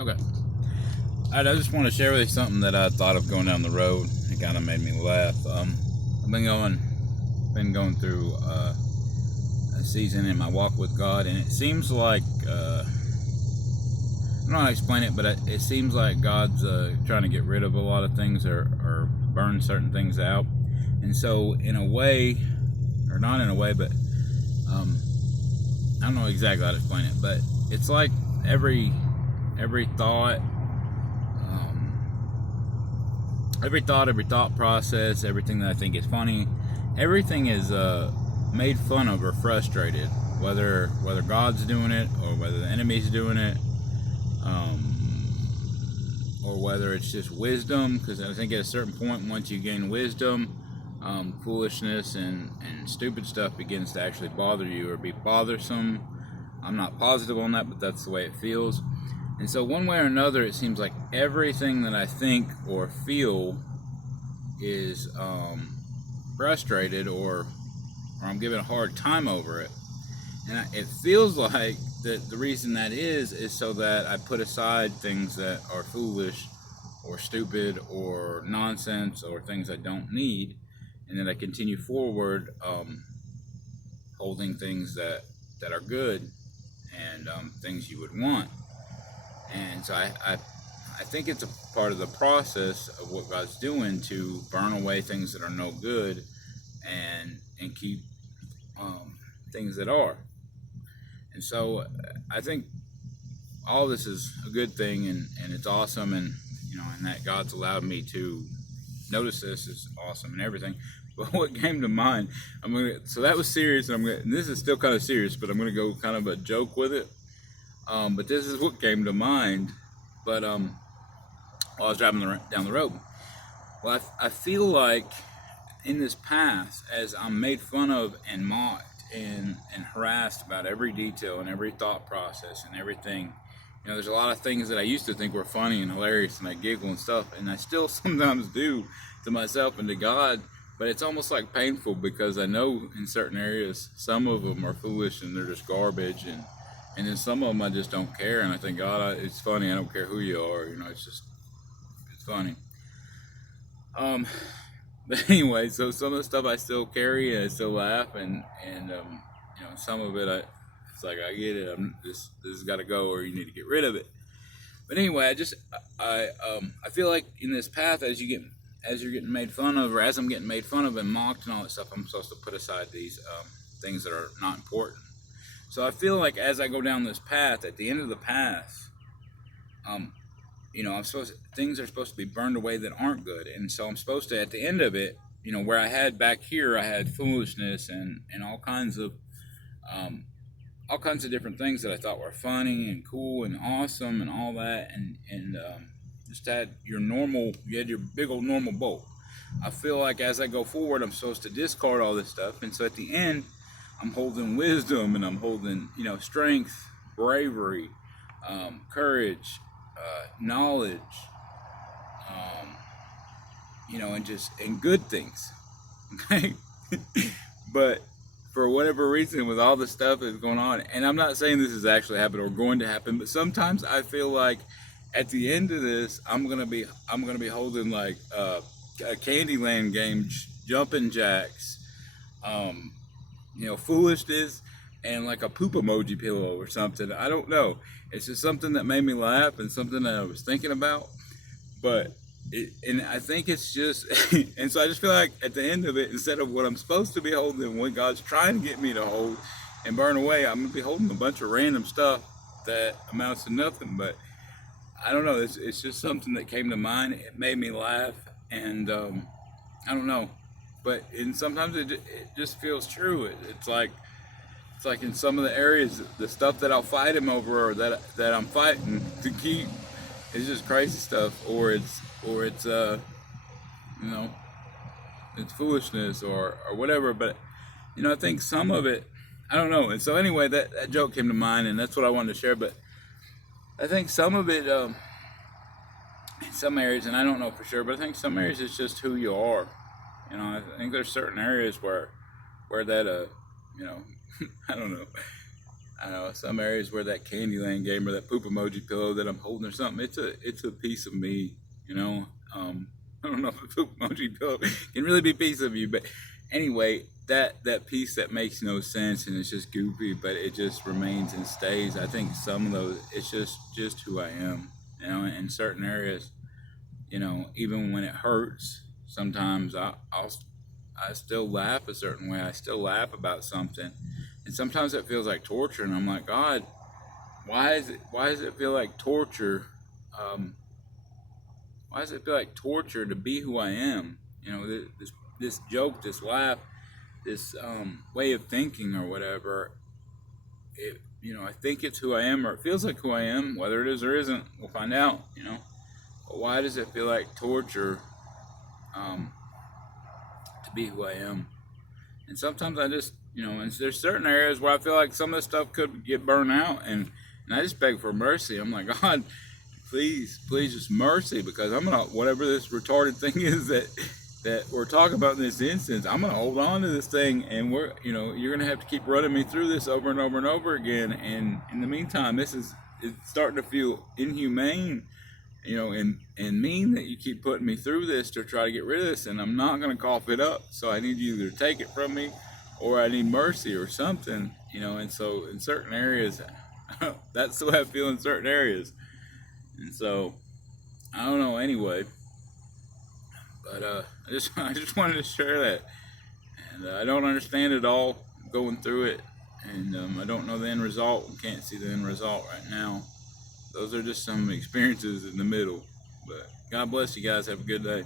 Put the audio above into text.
Okay. Alright, I just want to share with you something that I thought of going down the road. It kind of made me laugh. I've been going through a season in my walk with God, and it seems like I don't know how to explain it, but it seems like God's trying to get rid of a lot of things or burn certain things out. And so, in a way, or not in a way, but um, I don't know exactly how to explain it, but it's like every thought, every thought process, everything that I think is funny, everything is made fun of or frustrated, whether God's doing it or whether the enemy's doing it, or whether it's just wisdom. Because I think at a certain point, once you gain wisdom, foolishness and stupid stuff begins to actually bother you or be bothersome. I'm not positive on that, but that's the way it feels. And so, one way or another, it seems like everything that I think or feel is frustrated, or I'm giving a hard time over it. And it feels like that the reason that is so that I put aside things that are foolish or stupid or nonsense or things I don't need, and then I continue forward, holding things that are good and things you would want. And so I think it's a part of the process of what God's doing to burn away things that are no good and keep things that are. And so I think all this is a good thing, and it's awesome, and and that God's allowed me to notice this is awesome and everything. But what came to mind, so that was serious, and this is still kind of serious, but I'm gonna go kind of a joke with it. But this is what came to mind. But while I was driving down the road, well, I feel like in this past, as I'm made fun of and mocked and harassed about every detail and every thought process and everything, there's a lot of things that I used to think were funny and hilarious, and I giggle and stuff, and I still sometimes do to myself and to God. But it's almost like painful, because I know in certain areas some of them are foolish and they're just garbage, and then some of them I just don't care, and I think, God, it's funny. I don't care who you are. It's funny. But anyway, so some of the stuff I still carry and I still laugh, and some of it it's like, I get it. This has got to go, or you need to get rid of it. But anyway, I feel like in this path, as you're getting made fun of, or as I'm getting made fun of and mocked and all that stuff, I'm supposed to put aside these things that are not important. So I feel like as I go down this path, at the end of the path, things are supposed to be burned away that aren't good, and so I'm supposed to, at the end of it, where I had back here, I had foolishness and all kinds of different things that I thought were funny and cool and awesome and all that, and just you had your big old normal boat. I feel like as I go forward, I'm supposed to discard all this stuff, and so at the end, I'm holding wisdom, and I'm holding strength, bravery, courage, knowledge, and good things. Okay. But for whatever reason, with all the stuff that's going on, and I'm not saying this is actually happening or going to happen, but sometimes I feel like at the end of this, I'm gonna be holding like a Candyland game, jumping jacks, foolishness, and like a poop emoji pillow or something. I don't know. It's just something that made me laugh and something that I was thinking about. But and I think it's just, and so I just feel like at the end of it, instead of what I'm supposed to be holding, what God's trying to get me to hold and burn away, I'm gonna be holding a bunch of random stuff that amounts to nothing. But I don't know. It's just something that came to mind. It made me laugh, and I don't know. But sometimes it just feels true. It's like in some of the areas, the stuff that I'll fight him over, or that I'm fighting to keep, is just crazy stuff, or it's it's foolishness or whatever. But I think some of it, I don't know. And so anyway, that joke came to mind, and that's what I wanted to share. But I think some of it, in some areas, and I don't know for sure, but I think some areas it's just who you are. I think there's certain areas where that I don't know. I don't know, some areas where that Candyland game or that poop emoji pillow that I'm holding or something, it's a piece of me, you know. I don't know if a poop emoji pillow can really be a piece of you, but anyway, that piece that makes no sense and it's just goofy, but it just remains and stays. I think some of those, it's just who I am, you know. In certain areas, you know, even when it hurts, sometimes I still laugh a certain way. I still laugh about something, and sometimes it feels like torture. And I'm like, God, why does it feel like torture? Um, why does it feel like torture to be who I am? You know, this joke, this laugh, this way of thinking or whatever. You know, I think it's who I am, or it feels like who I am. Whether it is or isn't, we'll find out. You know, but why does it feel like torture um, to be who I am? And sometimes I just, you know, and there's certain areas where I feel like some of this stuff could get burned out, and I just beg for mercy. I'm like, God, please, just mercy, because I'm gonna, whatever this retarded thing is that we're talking about in this instance, I'm gonna hold on to this thing, and you know, you're gonna have to keep running me through this over and over and over again. And in the meantime, it's starting to feel inhumane, you know, and mean that you keep putting me through this to try to get rid of this, and I'm not going to cough it up. So I need you to either take it from me, or I need mercy or something, you know. And so in certain areas, that's the way I feel in certain areas. And so I don't know. Anyway, but I just wanted to share that, and I don't understand it all, going through it, and I don't know the end result. Can't see the end result right now. Those are just some experiences in the middle. But God bless you guys. Have a good day.